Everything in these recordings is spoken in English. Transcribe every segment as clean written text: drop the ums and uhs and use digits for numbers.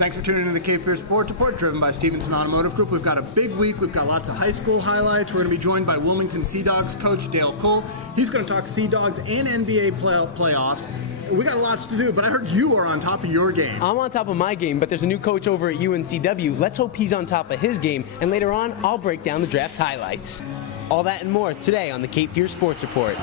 Thanks for tuning in to the cfsr Sports Report, driven by Stevenson Automotive Group. We've got a big week. We've got lots of high school highlights. We're going to be joined by Wilmington Sea Dogs coach Dale Cole. He's going to talk Sea Dogs and NBA playoffs. We got lots to do, but I heard you are on top of your game. I'm on top of my game, but there's a new coach over at UNCW. Let's hope he's on top of his game, and later on, I'll break down the draft highlights. All that and more today on the cfsr Sports Report.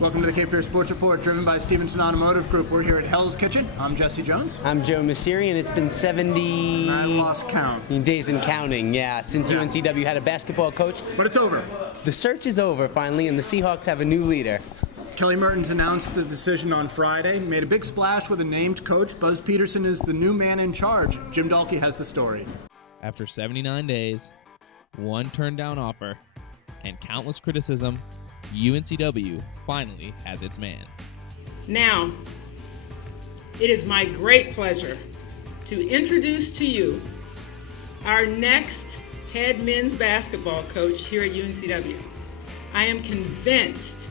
Welcome to the cfsr Sports Report, driven by Stevenson Automotive Group. We're here at Hell's Kitchen. I'm Jesse Jones. I'm Joe Messeri, and it's been 70... I lost count. Days and counting, yeah, since UNCW had a basketball coach. But it's over. The search is over, finally, and the Seahawks have a new leader. Kelly Mertens announced the decision on Friday, made a big splash with a named coach. Buzz Peterson is the new man in charge. Jim Dahlke has the story. After 79 days, one turned-down offer, and countless criticism, UNCW finally has its man. Now, it is my great pleasure to introduce to you our next head men's basketball coach here at UNCW. I am convinced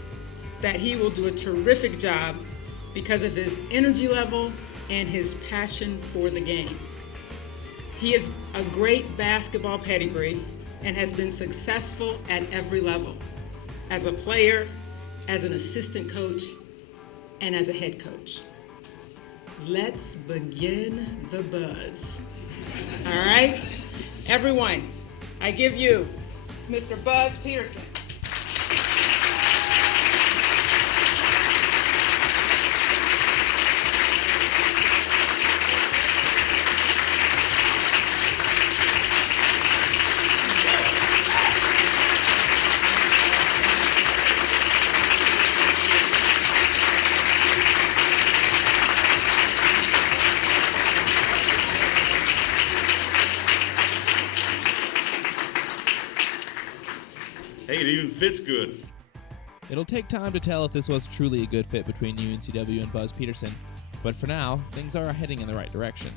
that he will do a terrific job because of his energy level and his passion for the game. He is a great basketball pedigree and has been successful at every level, as a player, as an assistant coach, and as a head coach. Let's begin the buzz. All right? Everyone, I give you Mr. Buzz Peterson. Hey, it even fits good. It'll take time to tell if this was truly a good fit between UNCW and Buzz Peterson, but for now, things are heading in the right direction.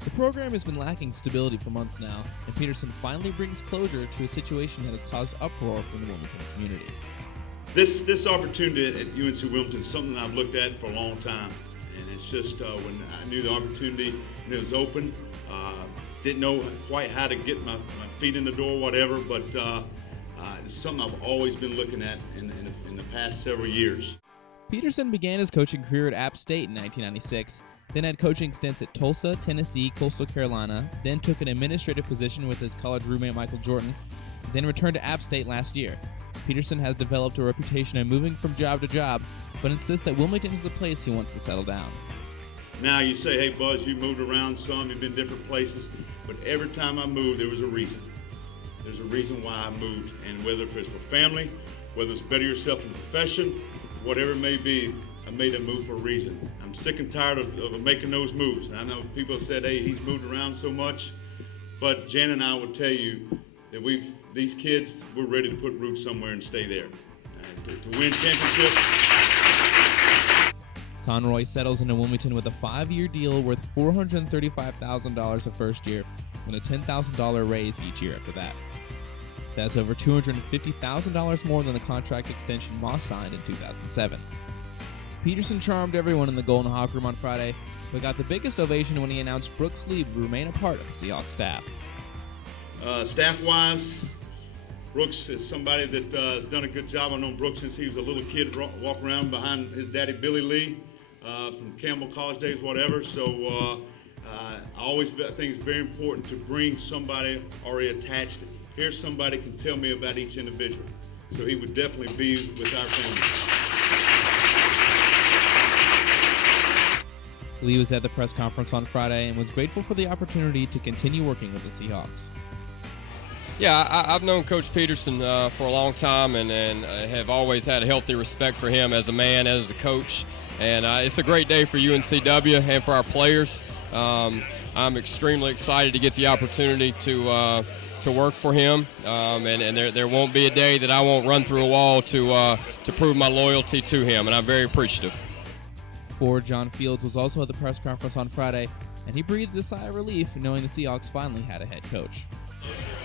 The program has been lacking stability for months now, and Peterson finally brings closure to a situation that has caused uproar from the Wilmington community. This opportunity at UNC Wilmington is something I've looked at for a long time, and it's just when I knew the opportunity and it was open, didn't know quite how to get my feet in the door, whatever, but it's something I've always been looking at in the past several years. Peterson began his coaching career at App State in 1996, then had coaching stints at Tulsa, Tennessee, Coastal Carolina, then took an administrative position with his college roommate Michael Jordan, then returned to App State last year. Peterson has developed a reputation of moving from job to job, but insists that Wilmington is the place he wants to settle down. Now you say, hey Buzz, you moved around some, you've been different places, but every time I moved, there was a reason. There's a reason why I moved, and whether it's for family, whether it's better yourself in the profession, whatever it may be, I made a move for a reason. I'm sick and tired of making those moves. And I know people have said, hey, he's moved around so much, but Jan and I will tell you that these kids, we're ready to put roots somewhere and stay there. To win championships. Conroy settles into Wilmington with a 5-year deal worth $435,000 the first year and a $10,000 raise each year after that. That's over $250,000 more than the contract extension Moss signed in 2007. Peterson charmed everyone in the Golden Hawk Room on Friday, but got the biggest ovation when he announced Brooks Lee would remain a part of the Seahawks staff. Staff-wise, Brooks is somebody that has done a good job. I've known Brooks since he was a little kid, walk around behind his daddy Billy Lee from Campbell College days, whatever. So I always think it's very important to bring somebody already attached. Here's somebody can tell me about each individual. So he would definitely be with our family. Lee was at the press conference on Friday and was grateful for the opportunity to continue working with the Seahawks. Yeah, I've known Coach Peterson for a long time and have always had a healthy respect for him as a man, as a coach. And it's a great day for UNCW and for our players. I'm extremely excited to get the opportunity to work for him, and there won't be a day that I won't run through a wall to prove my loyalty to him, and I'm very appreciative. Forward John Fields was also at the press conference on Friday, and he breathed a sigh of relief knowing the Seahawks finally had a head coach.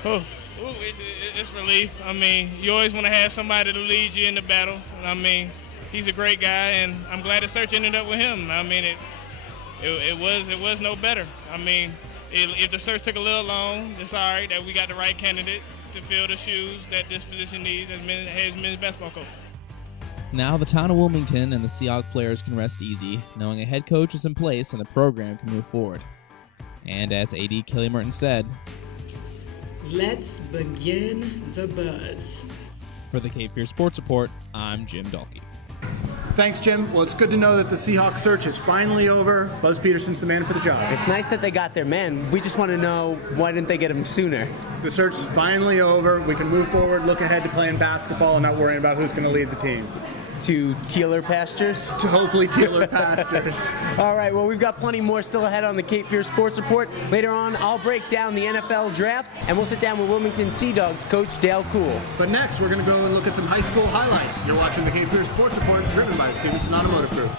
It's relief. I mean, you always want to have somebody to lead you in the battle. I mean, he's a great guy, and I'm glad the search ended up with him. I mean, it was no better. I mean, if the search took a little long, it's all right that we got the right candidate to fill the shoes that this position needs as men's basketball coach. Now the town of Wilmington and the Seahawks players can rest easy, knowing a head coach is in place and the program can move forward. And as AD Kelly Merton said, let's begin the buzz. For the Cape Fear Sports Report, I'm Jim Dalkey. Thanks, Jim. Well, it's good to know that the Seahawks search is finally over. Buzz Peterson's the man for the job. It's nice that they got their man. We just want to know, why didn't they get him sooner? The search is finally over. We can move forward, look ahead to playing basketball, and not worrying about who's going to lead the team. To Tealer pastures? To hopefully Tealer pastures. All right, well, we've got plenty more still ahead on the Cape Fear Sports Report. Later on, I'll break down the NFL draft, and we'll sit down with Wilmington Sea Dogs coach Dale Cool. But next, we're going to go and look at some high school highlights. You're watching the Cape Fear Sports Report, driven by the Stevenson Automotive Group.